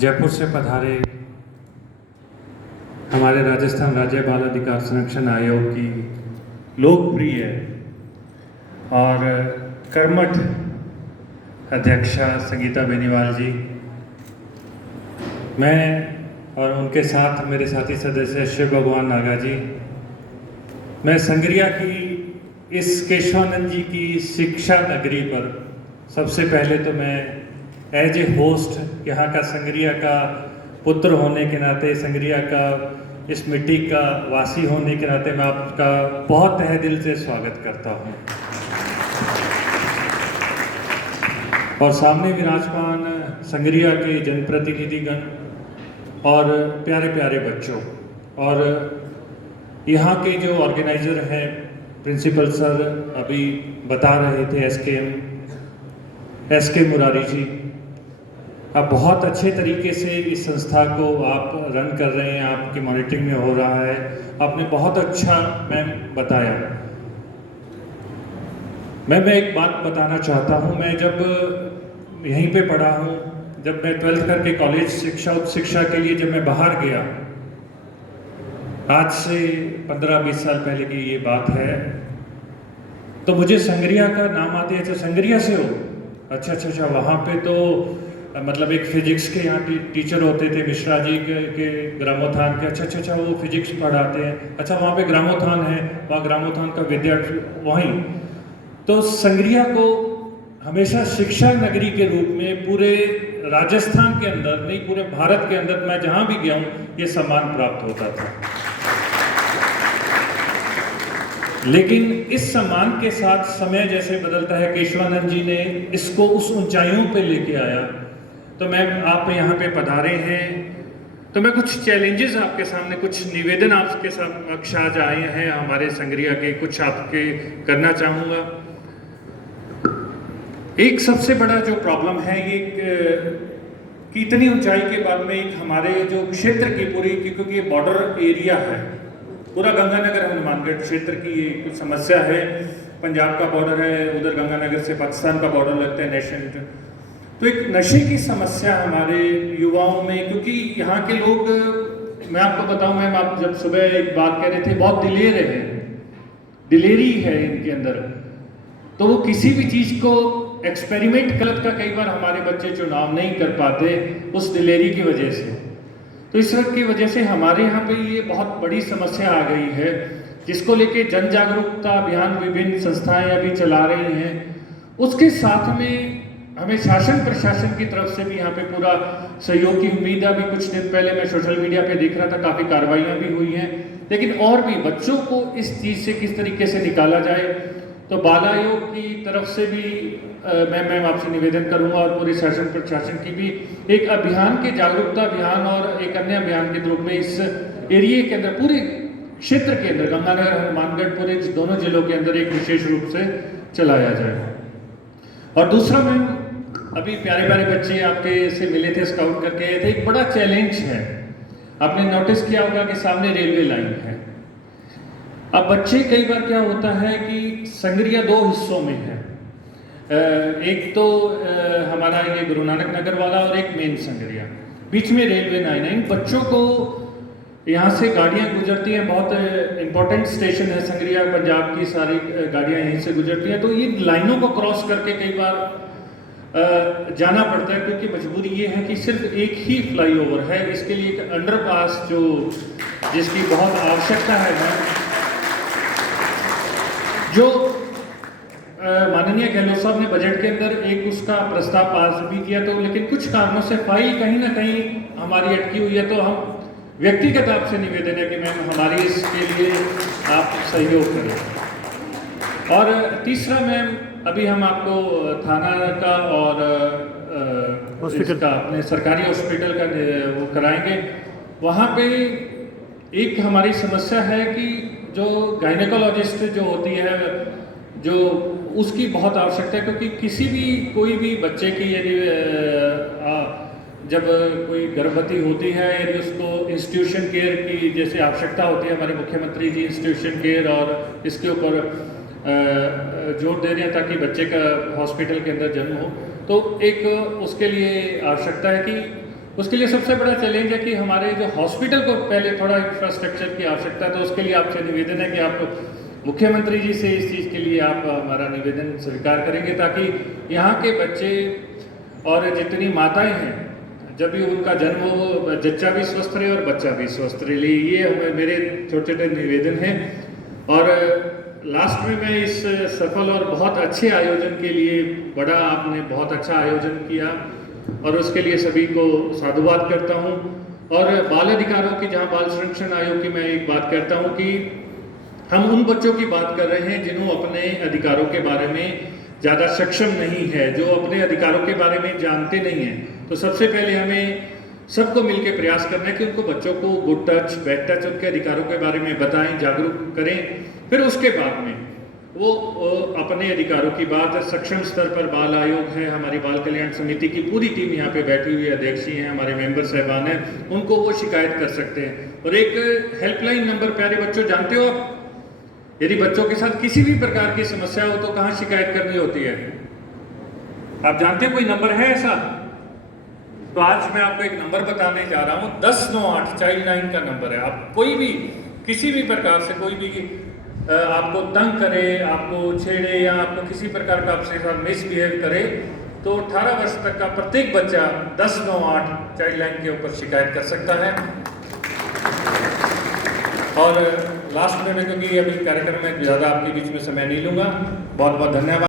जयपुर से पधारे हमारे राजस्थान राज्य बाल अधिकार संरक्षण आयोग की लोकप्रिय और कर्मठ अध्यक्षा संगीता बेनीवाल जी, मैं और उनके साथ मेरे साथी सदस्य शिव भगवान नागा जी, मैं संग्रिया की इस केशवानंद जी की शिक्षा नगरी पर सबसे पहले तो मैं एज ए होस्ट यहाँ का संग्रिया का पुत्र होने के नाते, संग्रिया का इस मिट्टी का वासी होने के नाते मैं आपका बहुत तहे दिल से स्वागत करता हूँ। और सामने विराजमान संग्रिया के जनप्रतिनिधिगण और प्यारे प्यारे बच्चों और यहाँ के जो ऑर्गेनाइजर हैं, प्रिंसिपल सर अभी बता रहे थे, एस के मुरारी जी, आप बहुत अच्छे तरीके से इस संस्था को आप रन कर रहे हैं, आपकी मॉनिटरिंग में हो रहा है, आपने बहुत अच्छा मैम बताया। मैं एक बात बताना चाहता हूँ, मैं जब यहीं पे पढ़ा हूँ, जब मैं 12th करके कॉलेज शिक्षा उच्च शिक्षा के लिए जब मैं बाहर गया, आज से 15-20 साल पहले की ये बात है, तो मुझे संग्रिया का नाम आते, अच्छा संग्रिया से हो, अच्छा वहाँ पे तो मतलब एक फिजिक्स के यहाँ टीचर होते थे मिश्रा जी के ग्रामोत्थान के, अच्छा वो फिजिक्स पढ़ाते हैं, अच्छा वहाँ पे ग्रामोत्थान है, वहाँ ग्रामोत्थान का विद्यार्थी वहीं। तो संग्रिया को हमेशा शिक्षा नगरी के रूप में पूरे राजस्थान के अंदर नहीं, पूरे भारत के अंदर मैं जहाँ भी गया हूँ ये सम्मान प्राप्त होता था। लेकिन इस सम्मान के साथ समय जैसे बदलता है, केशवानंद जी ने इसको उस ऊंचाइयों पे लेके आया। तो मैम आप यहाँ पे पधारे हैं, तो मैं कुछ चैलेंजेस आपके सामने, कुछ निवेदन आपके समक्ष आज आए हैं हमारे संग्रिया के, कुछ आपके करना चाहूँगा। एक सबसे बड़ा जो प्रॉब्लम है ये कि इतनी ऊंचाई के बाद में एक हमारे जो क्षेत्र की पूरी, क्योंकि ये बॉर्डर एरिया है, पूरा गंगानगर हनुमानगढ़ क्षेत्र की ये कुछ समस्या है। पंजाब का बॉर्डर है, उधर गंगानगर से पाकिस्तान का बॉर्डर लगता है नेशनल। तो एक नशे की समस्या हमारे युवाओं में, क्योंकि यहाँ के लोग, मैं आपको बताऊं मैम, आप जब सुबह एक बात कह रहे थे, बहुत दिलेर है, दिलेरी है इनके अंदर, तो वो किसी भी चीज को एक्सपेरिमेंट गलत का कई बार हमारे बच्चे चुनाव नहीं कर पाते उस दिलेरी की वजह से। तो इस वक्त की वजह से हमारे यहाँ पे ये बहुत बड़ी समस्या आ गई है, जिसको लेके जन जागरूकता अभियान विभिन्न संस्थाएं अभी चला रही हैं। उसके साथ में हमें शासन प्रशासन की तरफ से भी यहाँ पे पूरा सहयोग की उम्मीद है। अभी कुछ दिन पहले मैं सोशल मीडिया पे देख रहा था, काफ़ी कार्रवाइयाँ भी हुई हैं, लेकिन और भी बच्चों को इस चीज़ से किस तरीके से निकाला जाए, तो बाल आयोग की तरफ से भी मैं आपसे निवेदन करूँगा और पूरे शासन प्रशासन की भी एक अभियान के, जागरूकता अभियान और एक अन्य अभियान के रूप में इस एरिए के अंदर, पूरे क्षेत्र के अंदर, गंगानगर हनुमानगढ़ पूरे दोनों जिलों के अंदर एक विशेष रूप से चलाया जाए। और दूसरा मैम, अभी प्यारे प्यारे बच्चे आपके से मिले थे, स्काउट करके आए थे, एक बड़ा चैलेंज है, आपने नोटिस किया होगा कि सामने रेलवे लाइन है। अब बच्चे कई बार क्या होता है कि संग्रिया दो हिस्सों में है, एक तो हमारा ये गुरु नानक नगर वाला और एक मेन संग्रिया, बीच में रेलवे लाइन है। इन बच्चों को यहाँ से गाड़ियाँ गुजरती हैं, बहुत इंपॉर्टेंट स्टेशन है संग्रिया, पंजाब की सारी गाड़ियाँ यहीं से गुजरती हैं, तो ये लाइनों को क्रॉस करके कई बार जाना पड़ता है, क्योंकि मजबूरी ये है कि सिर्फ एक ही फ्लाईओवर है, इसके लिए एक अंडरपास जो जिसकी बहुत आवश्यकता है, जो माननीय गहलोत साहब ने बजट के अंदर एक उसका प्रस्ताव पास भी किया, तो लेकिन कुछ कारणों से फाइल कहीं ना कहीं हमारी अटकी हुई है। तो हम व्यक्तिगत आपसे निवेदन है कि मैम हमारी इसके लिए आप सहयोग करें। और तीसरा मैम, अभी हम आपको थाना का और हॉस्पिटल का, अपने सरकारी हॉस्पिटल का वो कराएंगे। वहाँ पे एक हमारी समस्या है कि जो गायनेकोलॉजिस्ट जो होती है, जो उसकी बहुत आवश्यकता है, क्योंकि किसी भी कोई भी बच्चे की यदि जब कोई गर्भवती होती है, यदि उसको इंस्टीट्यूशन केयर की जैसे आवश्यकता होती है, हमारे मुख्यमंत्री जी इंस्टीट्यूशन केयर और इसके ऊपर जोर दे रहे हैं ताकि बच्चे का हॉस्पिटल के अंदर जन्म हो, तो एक उसके लिए आवश्यकता है कि उसके लिए सबसे बड़ा चैलेंज है कि हमारे जो हॉस्पिटल को पहले थोड़ा इंफ्रास्ट्रक्चर की आवश्यकता है, तो उसके लिए आपसे निवेदन है कि आप मुख्यमंत्री जी से इस चीज़ के लिए आप हमारा निवेदन स्वीकार करेंगे, ताकि यहाँ के बच्चे और जितनी माताएं हैं, जब भी उनका जन्म हो, जच्चा भी स्वस्थ रहे और बच्चा भी स्वस्थ रहे। ये हमें मेरे छोटे छोटे निवेदन हैं। और लास्ट में मैं इस सफल और बहुत अच्छे आयोजन के लिए, बड़ा आपने बहुत अच्छा आयोजन किया और उसके लिए सभी को साधुवाद करता हूँ। और बाल अधिकारों की, जहाँ बाल संरक्षण आयोग की मैं एक बात करता हूँ कि हम उन बच्चों की बात कर रहे हैं जिन्हों अपने अधिकारों के बारे में ज़्यादा सक्षम नहीं है, जो अपने अधिकारों के बारे में जानते नहीं हैं। तो सबसे पहले हमें सबको मिलकर प्रयास करना है कि उनको, बच्चों को गुड टच, बैड टच, उनके अधिकारों के बारे में बताएं, जागरूक करें। फिर उसके बाद में वो अपने अधिकारों की बात, सक्षम स्तर पर बाल आयोग है, हमारी बाल कल्याण समिति की पूरी टीम यहाँ पे बैठी हुई है, अध्यक्षी हैं, हमारे मेंबर साहबान हैं, उनको वो शिकायत कर सकते हैं। और एक हेल्पलाइन नंबर, प्यारे बच्चों, जानते हो आप, यदि बच्चों के साथ किसी भी प्रकार की समस्या हो तो कहाँ शिकायत करनी होती है? आप जानते हैं कोई नंबर है ऐसा? तो आज मैं आपको एक नंबर बताने जा रहा हूँ, 1098 चाइल्ड लाइन का नंबर है। आप कोई भी, किसी भी प्रकार से कोई भी आपको तंग करे, आपको छेड़े या आपको किसी प्रकार का आपसे साथ मिसबिहेव करे, तो 18 वर्ष तक का प्रत्येक बच्चा 1098 चाइल्ड लाइन के ऊपर शिकायत कर सकता है। और लास्ट में मैं, क्योंकि अभी कार्यक्रम में ज़्यादा आपके बीच में समय नहीं लूँगा, बहुत बहुत धन्यवाद।